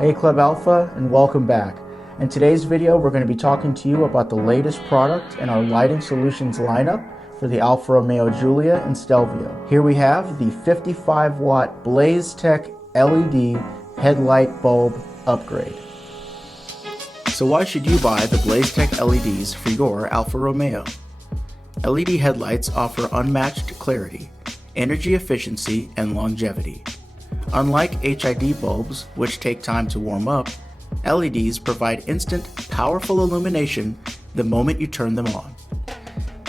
Hey Club Alpha, and welcome back. In today's video, we're going to be talking to you about the latest product in our lighting solutions lineup for the Alfa Romeo Giulia and Stelvio. Here we have the 55 watt BlazeTech LED headlight bulb upgrade. So why should you buy the BlazeTech LEDs for your Alfa Romeo? LED headlights offer unmatched clarity, energy efficiency, and longevity. Unlike HID bulbs, which take time to warm up, LEDs provide instant, powerful illumination the moment you turn them on.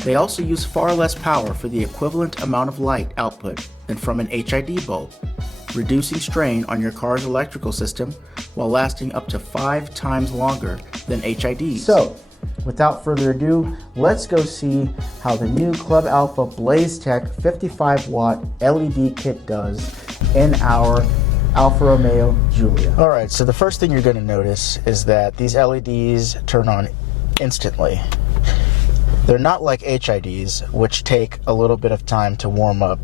They also use far less power for the equivalent amount of light output than from an HID bulb, reducing strain on your car's electrical system while lasting up to 5 times longer than HIDs. So, without further ado, let's go see how the new Club Alpha BlazeTech 55 watt LED kit does in our Alfa Romeo Giulia. Alright, so the first thing you're going to notice is that these LEDs turn on instantly. They're not like HIDs, which take a little bit of time to warm up.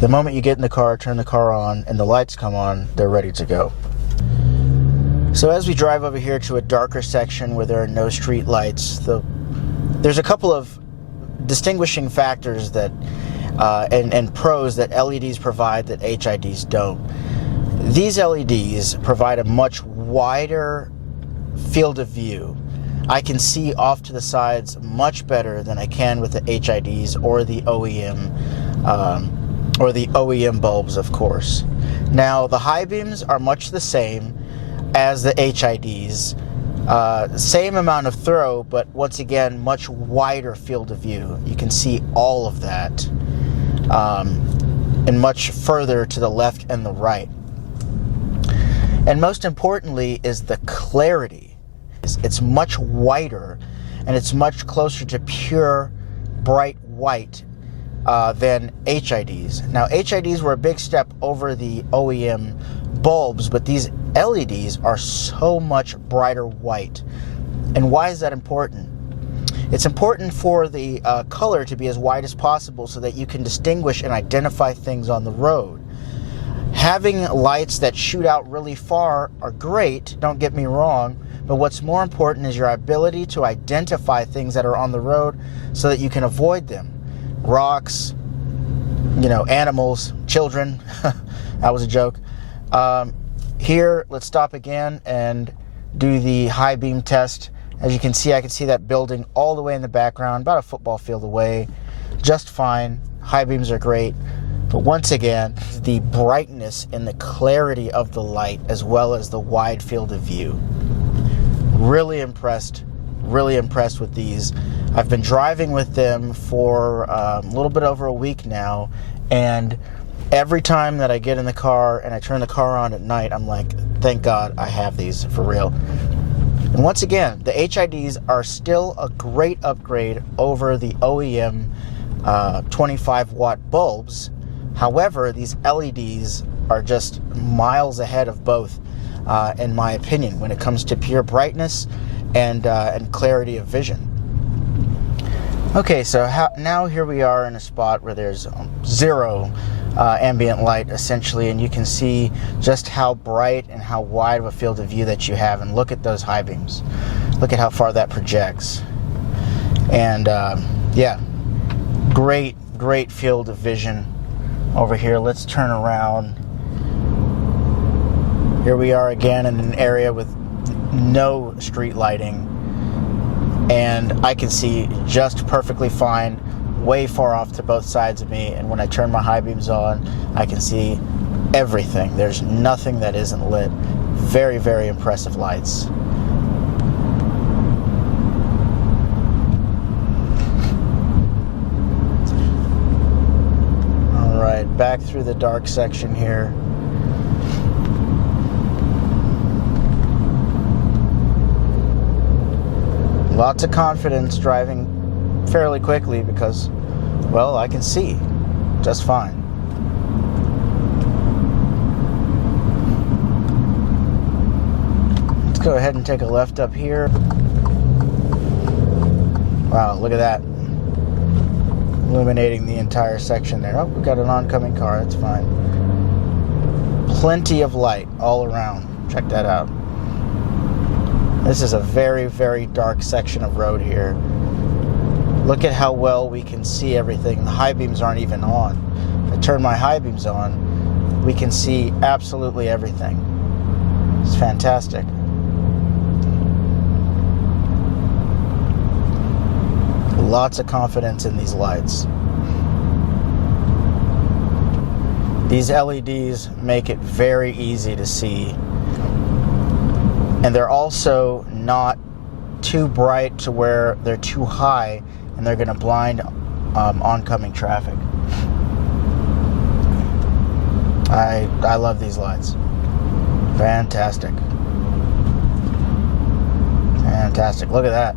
The moment you get in the car, turn the car on, and the lights come on, they're ready to go. So as we drive over here to a darker section where there are no street lights, there's a couple of distinguishing factors that and pros that LEDs provide that HIDs don't. These LEDs provide a much wider field of view. I can see off to the sides much better than I can with the HIDs or the OEM bulbs, of course. Now the high beams are much the same as the HIDs. Same amount of throw, but once again, much wider field of view. You can see all of that, and much further to the left and the right. And most importantly is the clarity. It's much wider, and it's much closer to pure, bright white than HIDs. Now, HIDs were a big step over the OEM bulbs, but these LEDs are so much brighter white. And why is that important? It's important for the color to be as wide as possible so that you can distinguish and identify things on the road. Having lights that shoot out really far are great, don't get me wrong, but what's more important is your ability to identify things that are on the road so that you can avoid them. Rocks, animals, children. That was a joke. Here, let's stop again and do the high beam test. As you can see, I can see that building all the way in the background, about a football field away, just fine. High beams are great. But once again, the brightness and the clarity of the light, as well as the wide field of view. Really impressed with these. I've been driving with them for a little bit over a week now, and every time that I get in the car and I turn the car on at night, I'm like, thank God I have these for real. And once again, the HIDs are still a great upgrade over the OEM 25 watt bulbs. However, these LEDs are just miles ahead of both, in my opinion, when it comes to pure brightness and clarity of vision. Okay, so now here we are in a spot where there's zero ambient light, essentially, and you can see just how bright and how wide of a field of view that you have. And look at those high beams. Look at how far that projects. And yeah, great field of vision over here. Let's turn around. Here we are again in an area with no street lighting, and I can see just perfectly fine, way far off to both sides of me. And when I turn my high beams on, I can see everything. There's nothing that isn't lit. Very, very impressive lights. All right, back through the dark section here. Lots of confidence driving fairly quickly because, well, I can see just fine. Let's go ahead and take a left up here. Wow, look at that. Illuminating the entire section there. Oh, we got an oncoming car, that's fine. Plenty of light all around. Check that out. This is a very, very dark section of road here. Look at how well we can see everything. The high beams aren't even on. If I turn my high beams on, we can see absolutely everything. It's fantastic. Lots of confidence in these lights. These LEDs make it very easy to see. And they're also not too bright to where they're too high and they're going to blind oncoming traffic. I love these lights. Fantastic. Fantastic. Look at that.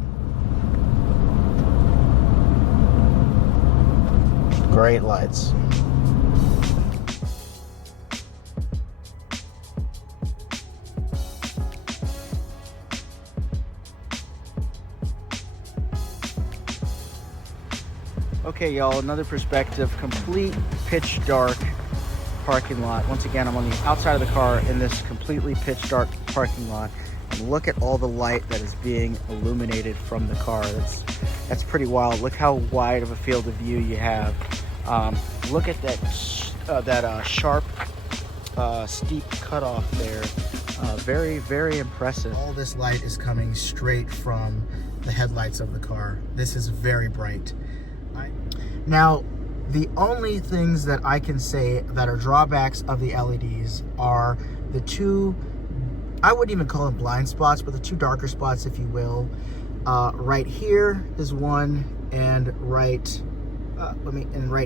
Great lights. Okay, y'all, another perspective. Complete pitch dark parking lot. Once again, I'm on the outside of the car in this completely pitch dark parking lot. And look at all the light that is being illuminated from the car. That's pretty wild. Look how wide of a field of view you have. Look at that sharp, steep cutoff there. Very, very impressive. All this light is coming straight from the headlights of the car. This is very bright. Now, the only things that I can say that are drawbacks of the LEDs are the two, I wouldn't even call them blind spots, but the two darker spots, if you will. Right here is one, and right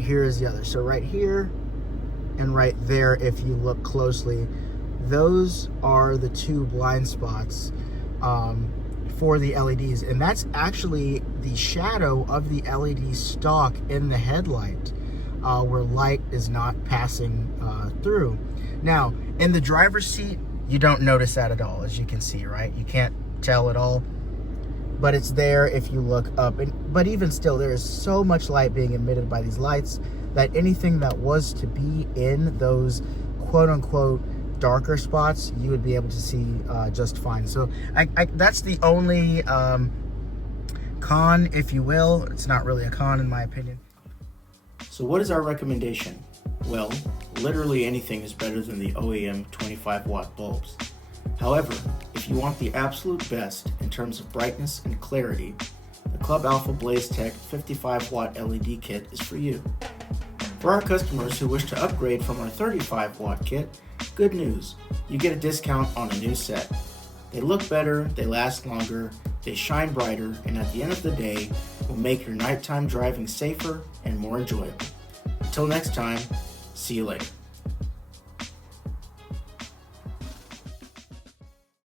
here is the other. So right here and right there, if you look closely, those are the two blind spots for the LEDs, and that's actually the shadow of the LED stock in the headlight, where light is not passing through. Now, in the driver's seat, you don't notice that at all, as you can see, right? You can't tell at all, but it's there if you look up. But even still, there is so much light being emitted by these lights that anything that was to be in those quote-unquote darker spots, you would be able to see just fine. So that's the only con, if you will. It's not really a con in my opinion. So what is our recommendation? Well, literally anything is better than the OEM 25 watt bulbs. However, if you want the absolute best in terms of brightness and clarity, the Club Alfa BlazeTech 55 watt LED kit is for you. For our customers who wish to upgrade from our 35 watt kit, good news, you get a discount on a new set. They look better, they last longer, they shine brighter, and at the end of the day, will make your nighttime driving safer and more enjoyable. Until next time, see you later.